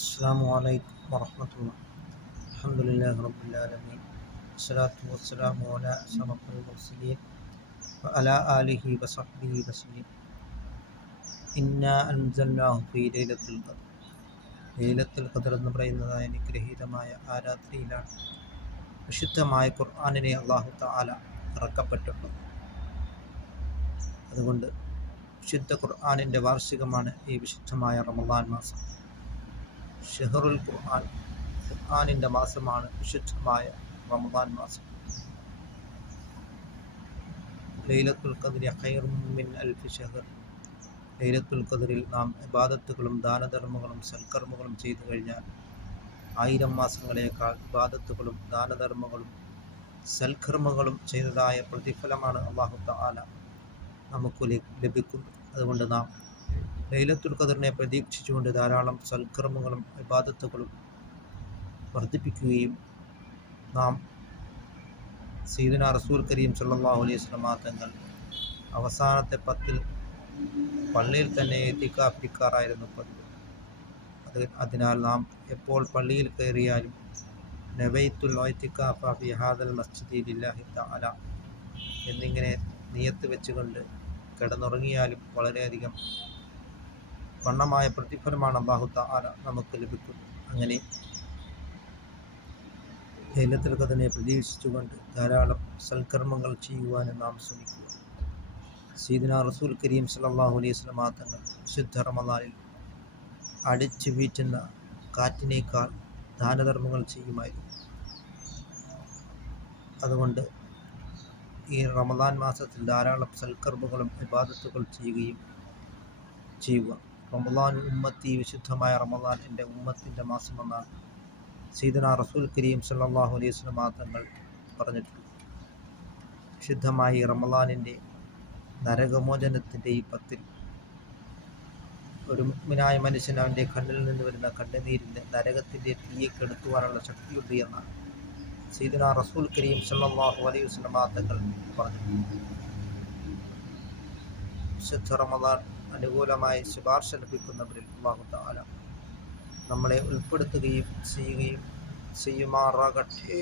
السلام عليكم ورحمة الله. الحمد لله رب العالمين، والصلاة والسلام على أشرف المرسلين وعلى آله وصحبه وسلم. إنا أنزلناه في ليلة القدر. ലൈലത്തുൽ ഖദർ എന്ന് പറയുന്നതായ അനുഗ്രഹീതമായ ആ രാത്രിയിലാണ് വിശുദ്ധമായ ഖുർആനിനെ അല്ലാഹു തആല ഇറക്കപ്പെട്ടിട്ടുള്ളത്. അതുകൊണ്ട് വിശുദ്ധ ഖുർആനിൻ്റെ വാർഷികമാണ് ഈ വിശുദ്ധമായ റമളാൻ മാസം. ഷഹറുൽ ഖുർആൻ, ഖുർആനിൻ്റെ മാസമാണ് വിശുദ്ധമായ റമളാൻ മാസം. ലൈലത്തുൽ ഖദ്രി ഖൈറും മിൻ അൽഫി ഷഹർ. ലൈലത്തുൽ ഖദ്റിൽ നാം ഇബാദത്തുകളും ദാനധർമ്മങ്ങളും സൽക്കർമ്മങ്ങളും ചെയ്തു കഴിഞ്ഞാൽ 1000 മാസങ്ങളേക്കാൾ ഇബാദത്തുകളും ദാനധർമ്മങ്ങളും സൽക്കർമ്മങ്ങളും ചെയ്തതായ പ്രതിഫലമാണ് അല്ലാഹു തആല നമുക്ക് ലഭിക്കുന്നത്. അതുകൊണ്ട് നാം ലൈലത്തുൽ ഖദ്റിനെ പ്രതീക്ഷിച്ചുകൊണ്ട് ധാരാളം സൽക്കർമ്മങ്ങളും ഇബാദത്തുകളും വർദ്ധിപ്പിക്കുകയും നാം സയ്യിദുനാ റസൂൽ കരീം സല്ലല്ലാഹു അലൈഹി വസല്ലം തങ്ങൾ അവസാനത്തെ 10 പള്ളിയിൽ തന്നെ ഇത്തിക്കാഫിരിക്കാറായിരുന്നു പതിവ്. അതിനാൽ നാം എപ്പോൾ പള്ളിയിൽ കയറിയാലും നവൈത്തുൽ ഇത്തിക്കാഫ ഫി ഹാദൽ മസ്ജിദി ലില്ലാഹി തആല എന്നിങ്ങനെ നിയത്ത് വെച്ചുകൊണ്ട് കിടന്നുറങ്ങിയാലും വളരെയധികം വണ്ണമായ പ്രതിഫലമാണ് അല്ലാഹു തആല നമുക്ക് ലഭിക്കുന്നത്. അങ്ങനെ ലൈലത്തുൽ ഖദ്റിനെ പ്രതീക്ഷിച്ചുകൊണ്ട് ധാരാളം സൽക്കർമ്മങ്ങൾ ചെയ്യുവാനും നാം ശ്രമിക്കുക. സയ്യിദുനാ റസൂൽ കരീം സല്ലല്ലാഹു അലൈഹി വസല്ലം തങ്ങൾ വിശുദ്ധ റമളാനിൽ അടിച്ചു വീറ്റുന്ന കാറ്റിനേക്കാൾ ദാനധർമ്മങ്ങൾ ചെയ്യുമായിരുന്നു. അതുകൊണ്ട് ഈ റമളാൻ മാസത്തിൽ ധാരാളം സൽക്കർമ്മങ്ങളും ഇബാദത്തുകൾ ചെയ്യുക. റമളാൻ ഉമ്മത്തി, വിശുദ്ധമായ റമളാൻ എൻ്റെ ഉമ്മത്തിൻ്റെ മാസമെന്നാണ് സയ്യിദുനാ റസൂൽ കരീം സല്ലല്ലാഹു അലൈഹി വസല്ലം തങ്ങൾ പറഞ്ഞിട്ടുണ്ട്. വിശുദ്ധമായ ഈ റമളാനിൻ്റെ നരകമോചനത്തിൻ്റെ ഈ 10 ഒരു മുഅ്മിനായ മനുഷ്യൻ അവൻ്റെ കണ്ണിൽ നിന്ന് വരുന്ന കണ്ണുനീരിന് നരകത്തിൻ്റെ തീയെ കെടുത്തുവാനുള്ള ശക്തിയുണ്ട് എന്നാണ് സയ്യിദുനാ റസൂൽ കരീം സല്ലല്ലാഹു അലൈഹി വസല്ലം തങ്ങൾ പറഞ്ഞു. വിശുദ്ധ റമളാൻ അനുകൂലമായി ശുപാർശ ലഭിക്കുന്നവരിൽ അല്ലാഹു തആല നമ്മളെ ഉൾപ്പെടുത്തുകയും ചെയ്യുമാറാകട്ടെ.